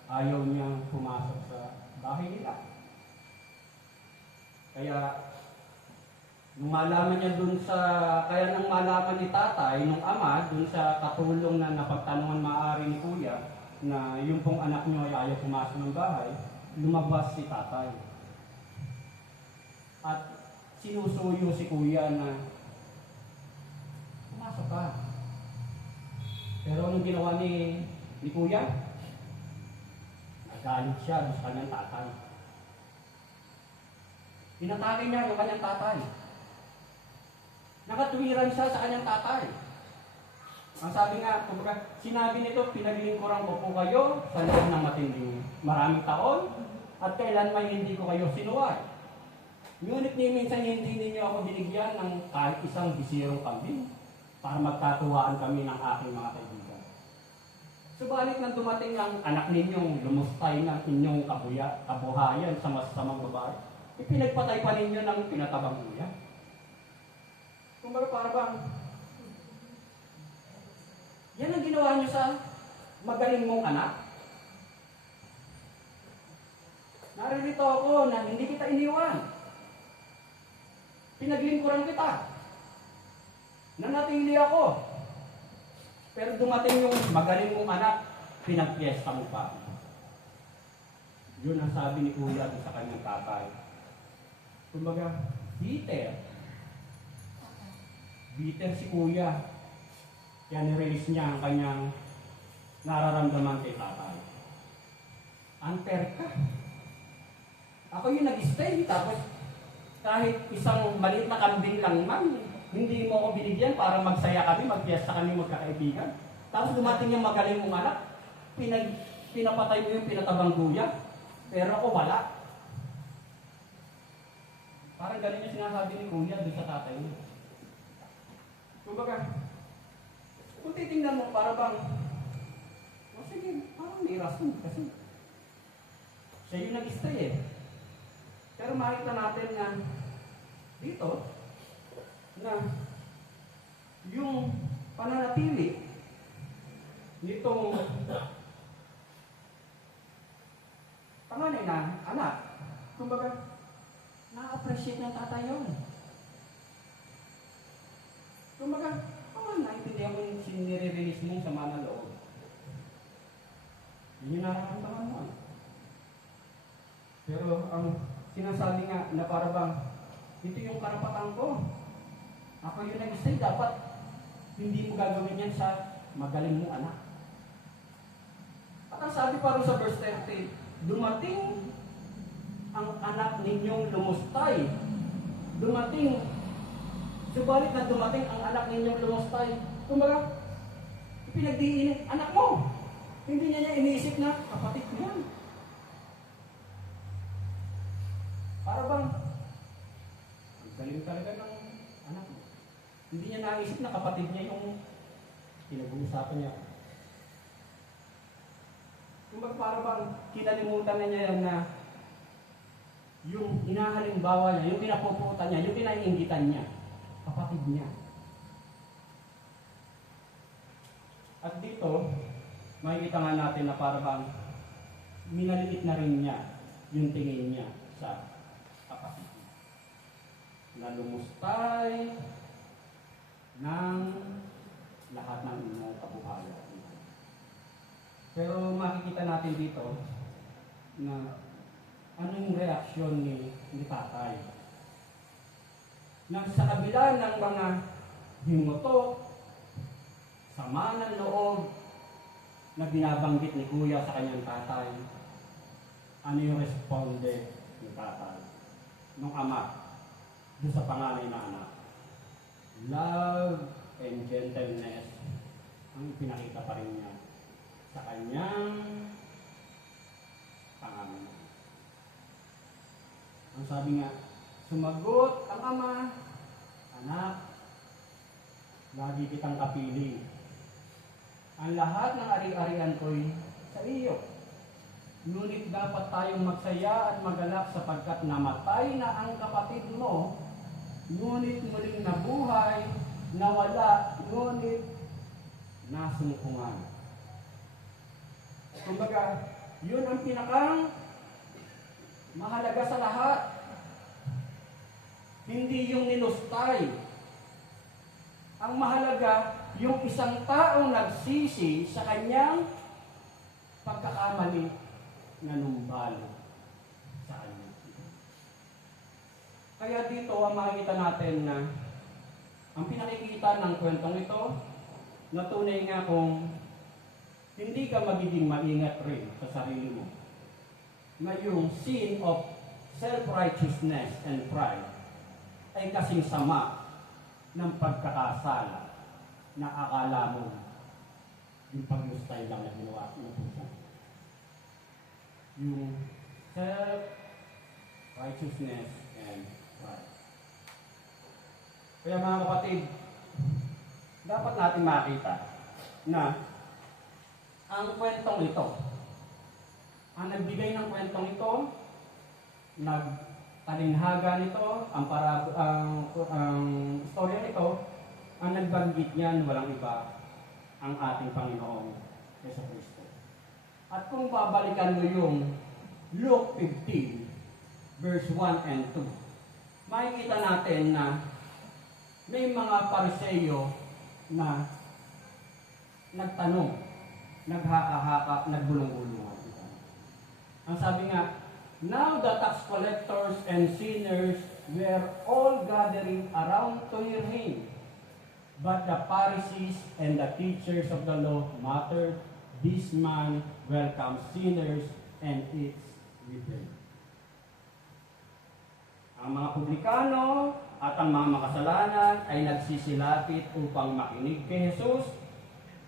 ayaw niyang pumasok sa bahay nila. Kaya, nung malaman niya nang malaman ni tatay, nung ama, dun sa katulong na napagtanungan maaari ni kuya, na yung pong anak niyo ay ayaw pumasok ng bahay, lumabas si tatay. At sinusuyo si kuya na, pumasok ka. Pero anong ginawa ni kuya? Nagalit siya sa kanyang tatay. Pinatay niya yung kanyang tatay. Nakatuwiran siya sa kanyang tatay. Ang sabi nga, kumbaga, sinabi nito, pinaglingkuran ko po kayo sa loob ng matinding maraming taon at kailan may hindi ko kayo sinuway. Ngunit minsan hindi ninyo ako binigyan ng kahit isang bisirong kambing para magkatuwaan kami ng aking mga kaibigan. Subalit nang dumating ang anak ninyong lumustay ng inyong kabuhayan sa masasamang babae, ipinagpatay pa ninyo ng pinatabang kuya. Kumbaga para bang ginawa niyo sa magaling mong anak? Naririto ako na hindi kita iniwan. Pinaglingkuran kita. Nanatili ako. Pero dumating yung magaling mong anak, pinagpiesta mo pa. Yun ang sabi ni Kuya sa kanyang tatay. Kumbaga, bitter. Bitter si Kuya. Kaya nirelease niya ang kanyang nararamdaman kay tatay. Unfair ka. Ako yung nag-stay, tapos kahit isang maliit na kambing lang man, hindi mo ako binigyan para magsaya kami, magpiesta kami magkakaibigan. Tapos dumating yung magaling mong anak, pinapatay mo yung pinatabang Kuya, pero ako wala. Parang ganun yung sinasabi ni Kuya doon sa tatay niya. Kumbaga, kung titingnan mo, para bang, sige, parang may rason kasi siya yung nag-stay eh. Pero makita natin na dito, na yung pananatili nitong panganay na anak, kumbaga, na-appreciate ng tatay yun. Kumbaga, naintindihan mo yung sinire-release mong sama na loob. Yun yung nararamdaman mo. Pero ang sinasabi nga na para bang, ito yung karapatan ko. Ako yung nag-stay, dapat hindi mo gagawin yan sa magaling mong anak. At ang sabi pa rin sa verse 30, dumating ang anak ninyong lumustay. Dumating, subalit na dumating ang anak ninyong lumustay. Kumbaga, pinagdiinin, anak mo. Hindi niya iniisip na, kapatid ko yan. Para bang, ang galing talaga ng anak mo. Hindi niya naisip na kapatid niya yung pinag-uusapan niya. Kumbaga para bang kinalimutan na niya yan na yung inahalimbawa niya, yung pinapuputan niya, yung pinaiingitan niya, kapatid niya. At dito, makikita nga natin na para bang minaliit na rin niya yung tingin niya sa kapatid niya. Na lumustay ng lahat ng inyong kabuhayan. Pero makikita natin dito na ano yung reaksyon ni tatay. Na sa kabila ng mga himutok, sama ng loob na binabanggit ni Kuya sa kanyang tatay, ano yung responde ni tatay ng ama doon sa panganay na anak? Love and gentleness ang pinakita pa rin niya sa kanyang panganay. Ang sabi nga, sumagot ang ama, anak, lagi kitang kapiling. Ang lahat ng ari-arian ko'y sa iyo. Ngunit dapat tayong magsaya at magalak sapagkat namatay na ang kapatid mo, ngunit muling nabuhay, nawala, ngunit nasungkungan. Kumbaga, yun ang pinakang mahalaga sa lahat. Hindi yung nilustay. Ang mahalaga, yung isang taong nagsisi sa kanyang pagkakamali na numbalo sa kanya. Kaya dito ang makikita natin na ang pinakikita ng kwentong ito, na tunay nga kung hindi ka magiging maingat rin sa sarili mo, na yung sin of self-righteousness and pride ay kasing sama ng pagkakasala na akala mo yung paglustay lang na ginawa ng puso. Yung self-righteousness and pride. Kaya mga kapatid, dapat natin makita na ang kwentong ito, ang nagbigay ng kwentong ito, nagtalinghaga nito, ang storya nito, ang nagbanggit niyan walang iba, ang ating Panginoong Jesucristo. At kung babalikan mo yung Luke 15, verse 1 and 2, makikita natin na may mga Pariseyo na nagtanong, naghaka-haka, nagbulong-bulungan. Ang sabi nga, now the tax collectors and sinners were all gathering around to hear him. But the Pharisees and the teachers of the law muttered, this man welcomes sinners and eats with them. Ang mga publikano at ang mga makasalanan ay nagsisilapit upang makinig kay Jesus.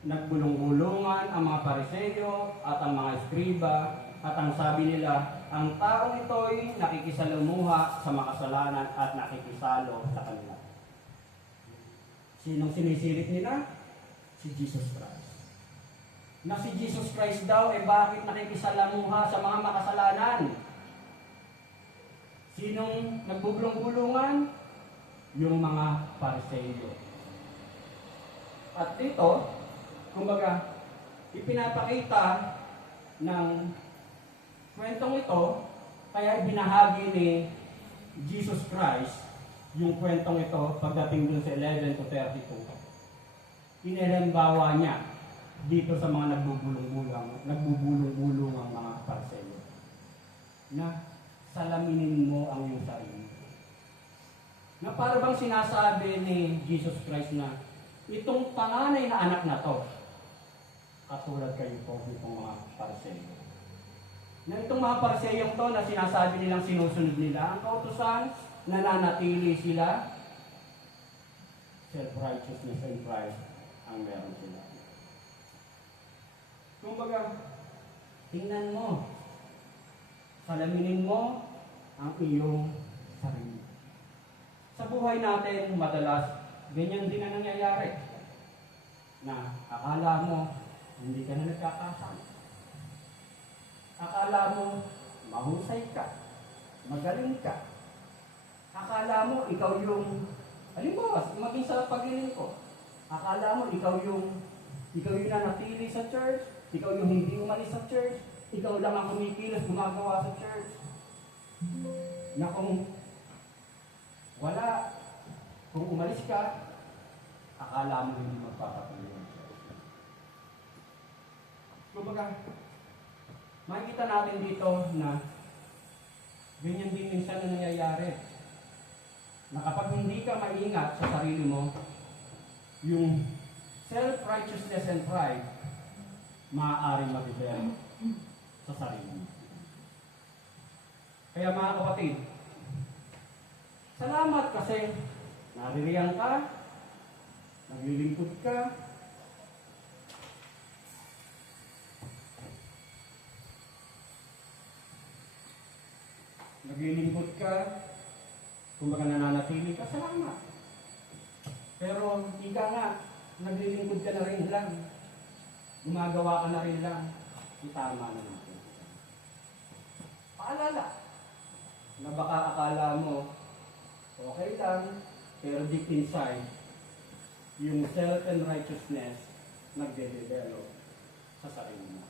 Nagbulong-bulungan ang mga Pariseyo at ang mga eskriba, at ang sabi nila, ang taong ito'y nakikisalumuha sa makasalanan at nakikisalo sa kanila. Sinong sinisilip nila? Si Jesus Christ. Na si Jesus Christ daw, bakit nakikisalamuha sa mga makasalanan? Sinong nagbubulong-bulungan? Yung mga Pariseyo. At dito, kumbaga, ipinapakita ng kwentong ito, kaya ibinahagi ni Jesus Christ yung kwentong ito pagdating dun sa 11 to 32. Inihalimbawa niya dito sa mga nagbubulong-bulong ang mga Pariseyo na salaminin mo ang iyong sarili. Na para bang sinasabi ni Jesus Christ na itong panganay na anak na to, katulad kayo po itong mga Pariseyo. Na itong mga Pariseyong to na sinasabi nilang sinusunod nila ang kautusan, nananatili sila, self-righteousness and pride ang meron sila. Kumbaga, tingnan mo, salaminin mo ang iyong sarili. Sa buhay natin, madalas, ganyan din ang nangyayari. Na akala mo, hindi ka na nagkakasama. Akala mo, mahusay ka, magaling ka. Akala mo, ikaw yung, halimbawa, maging sa paglilingkod. Akala mo, ikaw yung nanatili sa church, ikaw yung hindi umalis sa church, ikaw lang ang kumikilos, gumagawa sa church. Na kung wala, kung umalis ka, akala mo hindi magpapatuloy ang church. Kumbaga, makikita natin dito na ganyan din minsan na nangyayari. Na kapag hindi ka maingat sa sarili mo, yung self-righteousness and pride, maaaring mag-develop sa sarili mo. Kaya mga kapatid, salamat kasi naririyan ka, naglilingkod ka, kumbaga nananatili ka, salamat. Pero ika nga, naglilingkod ka na rin lang, gumagawa ka na rin lang, itama na natin. Paalala, na baka akala mo, okay lang, pero deep inside, yung self and righteousness nagde-develop sa sarili mo.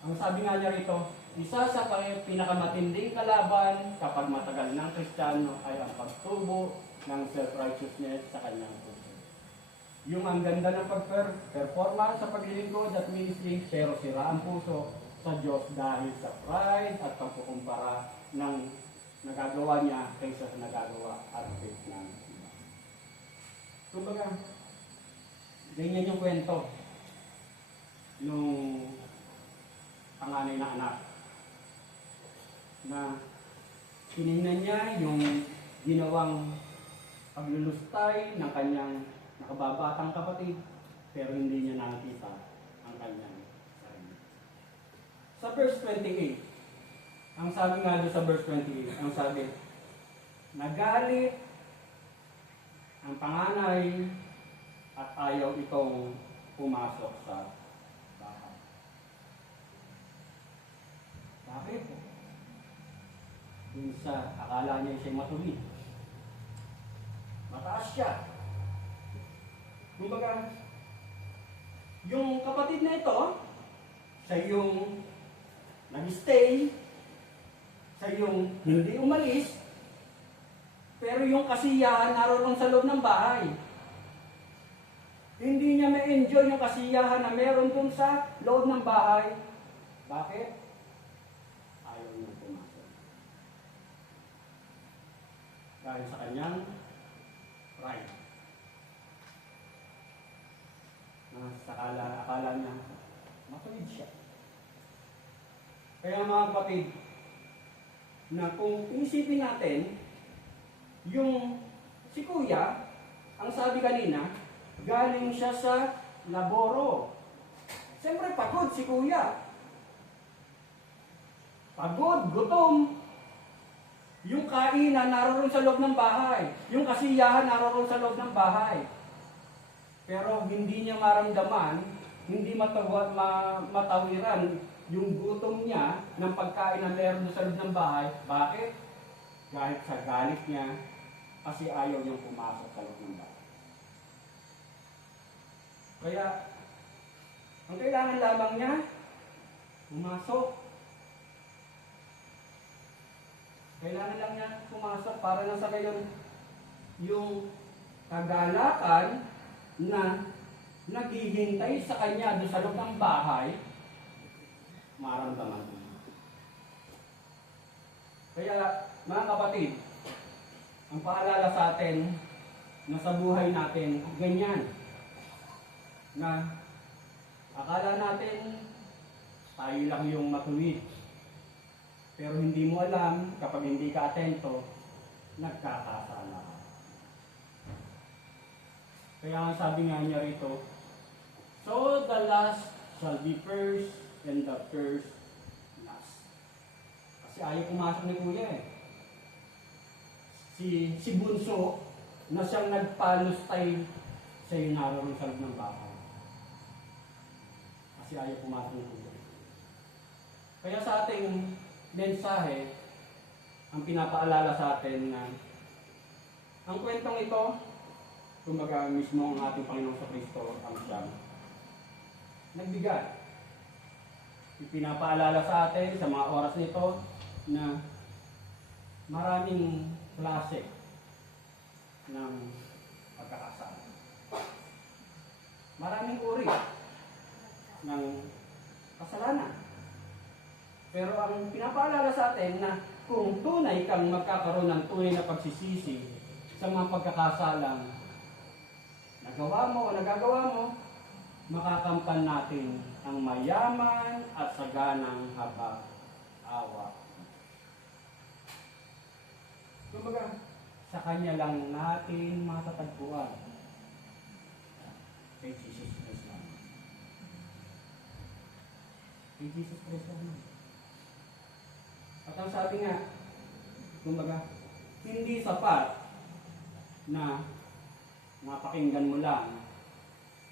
Ang sabi nga niya rito, isa sa pinakamatinding kalaban kapag matagal ng Kristiyano ay ang pagtubo ng self-righteousness sa kanyang puso. Yung ang ganda ng performance sa paglilingkod at ministry, pero sira ang puso sa Diyos dahil sa pride at pagkukumpara ng nagagawa niya kaysa sa nagagawa at faith ng iba. Kumbaga, ganyan yung kwento nung panganay na anak na tinignan niya yung ginawang paglulustay ng kanyang nakababatang kapatid, pero hindi niya nakita ang kanyang sarili. Sa verse 28, ang sabi nga doon sa verse 28, ang sabi, nagalit ang panganay at ayaw itong pumasok sa bahay. Bakit? Dun sa akala niya siya'y matuwid. Mataas siya. Kumbaga, Yung kapatid na ito, siya yung nag-stay, siya yung hindi umalis, pero yung kasiyahan naroon sa loob ng bahay. Hindi niya ma-enjoy yung kasiyahan na meron dun sa loob ng bahay. Bakit? Ayaw niya pumasok. Dahil sa kanyang pride. Akala niya, matuwid siya. Kaya mga kapatid, na kung iisipin natin, yung si Kuya, ang sabi kanina, galing siya sa laboro. Siyempre pagod si Kuya. Pagod, gutom. Yung kainan naroon sa loob ng bahay. Yung kasiyahan naroon sa loob ng bahay. Pero hindi niya maramdaman, hindi matawiran yung gutom niya ng pagkain na meron sa loob ng bahay. Bakit? Kahit sa galit niya, kasi ayaw niyang pumasok sa loob ng bahay. Kaya, ang kailangan lamang niya, pumasok. Kailangan lang niya pumasok para na sa gayon yung kagalakan na naghihintay sa kanya doon sa loob ng bahay, maramdaman niya. Kaya, mga kapatid, ang paalala sa atin na sa buhay natin, ganyan, na akala natin tayo lang yung matuwid. Pero hindi mo alam, kapag hindi ka atento, nagkakasala ka. Kaya ang sabi nga niya rito, so the last shall be first, and the first last. Kasi ayaw pumasok ni Kuya eh. Si Bunso, na siyang nagpalos tayo sa yung naroon sa loob ng bahay. Kasi ayaw pumasok ni Kuya. Kaya sa ating mensahe, ang pinapaalala sa atin na ang kwentong ito, kumbaga mismo ang ating Panginoong sa Kristo ang siyang nagbigay. Ipinapaalala sa atin sa mga oras nito na maraming klase ng pagkakasala. Maraming uri ng kasalanan. Pero ang pinapaalala sa atin na kung tunay kang magkakaroon ng tunay na pagsisisi sa mga pagkakasalang nagawa mo o nagagawa mo, makakamtan natin ang mayaman at saganang habag-awa. Kumbaga, sa Kanya lang natin matatagpuan kay Jesus Christ lang. Kay Jesus Christ lang. At ang sabi nga, kumbaga, hindi sapat na napakinggan mo lang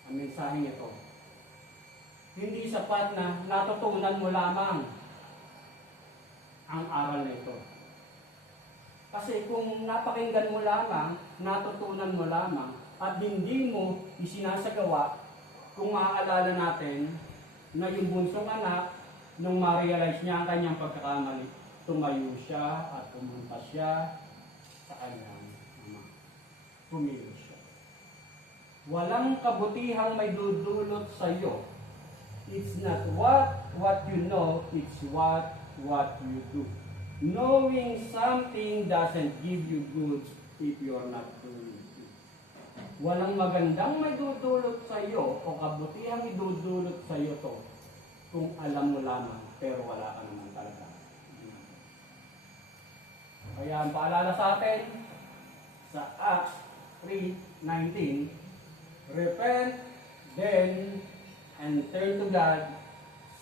ang mensaheng ito. Hindi sapat na natutunan mo lamang ang aral na ito. Kasi kung napakinggan mo lamang, natutunan mo lamang, at hindi mo isinasagawa, kung maaalala natin na yung bunsong anak, nung ma-realize niya ang kanyang pagkakamali, tumayo siya at pumunta siya sa kanyang ama. Pumili siya. Walang kabutihang may dudulot sa iyo. It's not what you know, it's what you do. Knowing something doesn't give you good if you're not doing it. Walang magandang may dudulot sa iyo o kabutihang idudulot sa iyo to kung alam mo lamang pero wala ka naman talaga. Kaya ang paalala sa atin sa Acts 3:19, repent then and turn to God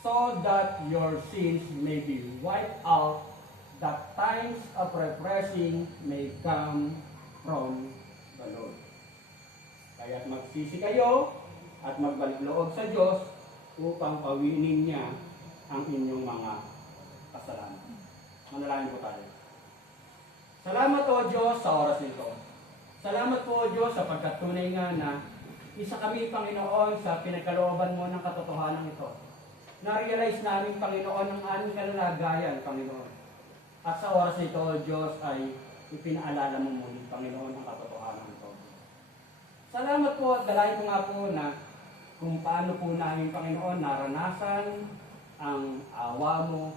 so that your sins may be wiped out, that times of refreshing may come from the Lord. Kaya't magsisi kayo at magbalik loob sa Diyos upang pawinin niya ang inyong mga kasalanan. Manalangin po tayo. Salamat po Diyos sa oras nito. Salamat po Diyos sa pagkatunay nga na isa kami, Panginoon, sa pinagkalooban mo ng katotohanan ito. Na-realize namin, Panginoon, ang aming kalalagayan, Panginoon. At sa oras nito, O Diyos, ay ipinaalala mo muli, Panginoon, ang katotohanan ito. Salamat po at dalayan ko nga po na kung paano po namin, Panginoon, naranasan ang awa mo,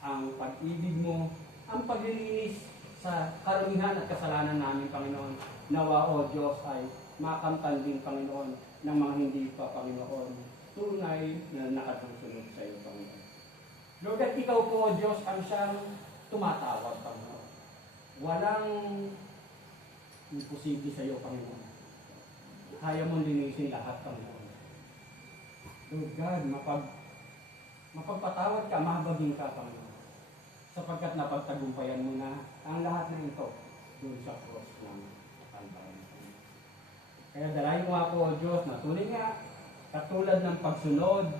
ang pag-ibig mo, ang paglilinis sa karamihan at kasalanan namin, Panginoon. Nawa, O Diyos, ay makamtan din, Panginoon, ng mga hindi pa, Panginoon, tunay na nakatusunod sa iyo, Panginoon. Lord, at ikaw po, O Diyos, ang siyang tumatawag, Panginoon. Walang imposible sa iyo, Panginoon. Kaya mong linisin lahat, Panginoon. Lord God, mapagpatawad ka, mahabagin ka, Panginoon. Sapagkat napagtagumpayan mo na ang lahat ng ito doon sa cross ng Kalbaryo. Kaya dalayan mo ako, O Diyos, na tuloy nga, katulad ng pagsunod,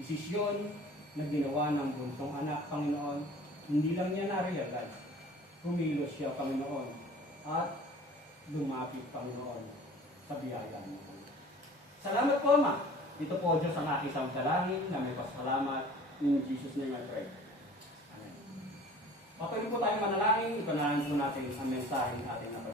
desisyon na ginawa ng bunsong anak, Panginoon, hindi lang niya na-realize. Kumilos siya, Panginoon, at lumapit, Panginoon, sa biyaya mo. Salamat po, Ama. Ito po, Diyos, ang aking samsalangin na may pasalamat. In Jesus' name I pray. Amen. Okay po tayo manalangin. Ipanalangin po natin ang mensahe natin na